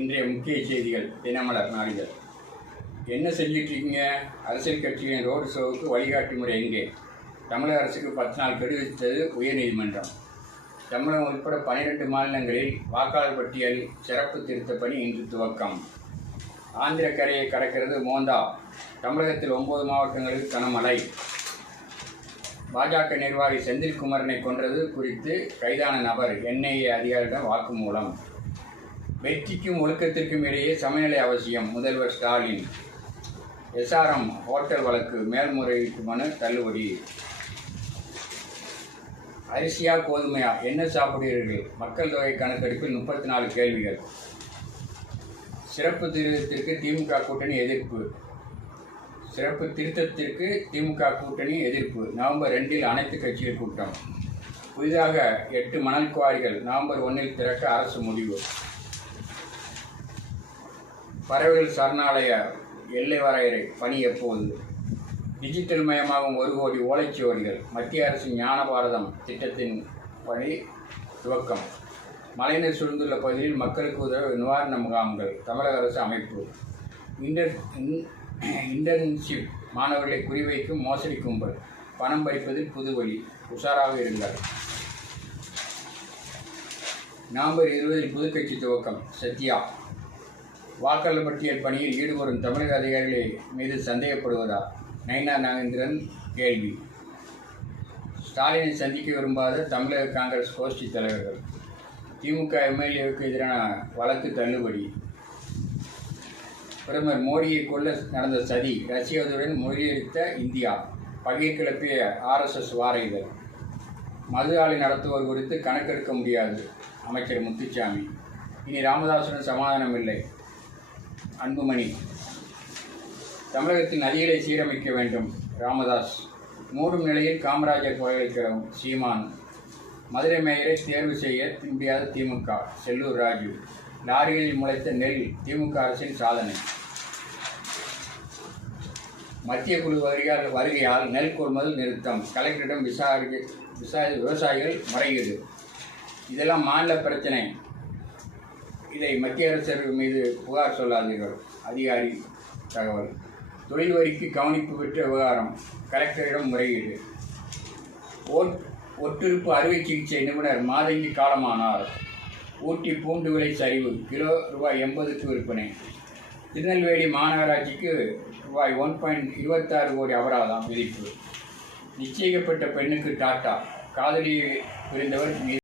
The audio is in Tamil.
இன்றைய முக்கிய செய்திகள் தினமலர் நாளிதழ். என்ன செஞ்சிட்ருக்கீங்க? அரசியல் கட்சியின் ரோடு ஷோவுக்கு வழிகாட்டு முறை எங்கே? தமிழக அரசுக்கு 10 நாள் கெடு விதித்தது உயர்நீதிமன்றம். தமிழகம் உட்பட 12 மாநிலங்களில் வாக்காளர் பட்டியல் சிறப்பு திருத்த பணி இன்று துவக்கம். ஆந்திர கரையை கடக்கிறது மோந்தா. தமிழகத்தில் 9 மாவட்டங்களில் கனமழை. பாஜக நிர்வாகி செந்தில்குமரனை கொன்றது குறித்து கைதான நபர் NIA அதிகாரியிடம் வாக்குமூலம். வெற்றிக்கும் ஒழுக்கத்திற்கும் இடையே சமநிலை அவசியம். முதல்வர் ஸ்டாலின். SRM ஹோட்டல் வழக்கு மேல்முறையீட்டு மனு தள்ளுபடி. அரிசியா கோதுமையா என்ன சாப்பிடுகிறீர்கள்? மக்கள் தொகை கணக்கெடுப்பில் 34 கேள்விகள். சிறப்பு திருத்தத்திற்கு திமுக கூட்டணி எதிர்ப்பு. நவம்பர் 2 அனைத்து கட்சிகள் கூட்டம். புதிதாக 8 மணல் குவாரிகள் நவம்பர் 1 திறக்க அரசு முடிவு. பறவைகள் சரணாலய எல்லை வரையறை பணி எப்போது? டிஜிட்டல் மயமாகும் 1 கோடி ஓலைச்சுவடிகள். மத்திய அரசின் ஞான பாரதம் திட்டத்தின் பணி துவக்கம். மழைநீர் சூழ்ந்துள்ள பகுதியில் மக்களுக்கு உதவ நிவாரண முகாம்கள் தமிழக அரசு அமைப்பு. இன்டர்ன்ஷிப் மாணவர்களை குறிவைக்கும் மோசடி கும்பல். பணம் பறிப்பதில் புது வழி. உஷாராக இருங்கள். நவம்பர் 20 புதுக்கட்சி துவக்கம். சத்யா. வாக்காளர் பட்டியல் பணியில் ஈடுபடும் தமிழக அதிகாரிகள் மீது சந்தேகப்படுவதா? நயினா நாகேந்திரன் கேள்வி. ஸ்டாலினை சந்திக்க விரும்பாத தமிழக காங்கிரஸ் கோஷ்டி தலைவர்கள். திமுக MLAவுக்கு எதிரான வழக்கு தள்ளுபடி. பிரதமர் மோடியை கொல்ல நடந்த சதி. ரஷ்யாவுடன் முறியடித்த இந்தியா. பகை கிளப்பிய RSS வார இதழ். மது ஆலை நடத்துவோர் குறித்து கணக்கெடுக்க முடியாது. அமைச்சர் முத்துசாமி. இனி ராமதாசுடன் சமாதானம் இல்லை. அன்புமணி. தமிழகத்தில் நதிகளை சீரமைக்க வேண்டும். ராமதாஸ். மூடும் நிலையில் காமராஜர் பல்கலைக்கழகம். சீமான். மதுரை மேயரை தேர்வு செய்ய முடியாத திமுக. செல்லூர் ராஜு. லாரிகளில் முளைத்த நெல் திமுக அரசின் சாதனை. மத்திய குழு வருகையால் நெல் கொள்முதல் நிறுத்தம். கலெக்டரிடம் விவசாயிகள் முறையீடு. இதெல்லாம் மாநில பிரச்சனை. இதை மத்திய அரசர்கள் மீது புகார் சொல்லாதீர்கள். அதிகாரி தகவல். தொழில் வரிக்கு கவனிப்பு பெற்ற விவகாரம். கலெக்டரிடம் முறையீடு. ஒட்டுறுப்பு அறுவை சிகிச்சை நிபுணர் மாதங்கி காலமானார். ஊட்டி பூண்டு விலை சரிவு. கிலோ ₹80க்கு விற்பனை. திருநெல்வேலி மாநகராட்சிக்கு ₹1.26 கோடி அபராதம் விதிப்பு. நிச்சயிக்கப்பட்ட பெண்ணுக்கு டாட்டா. காதலியை புரிந்தவர்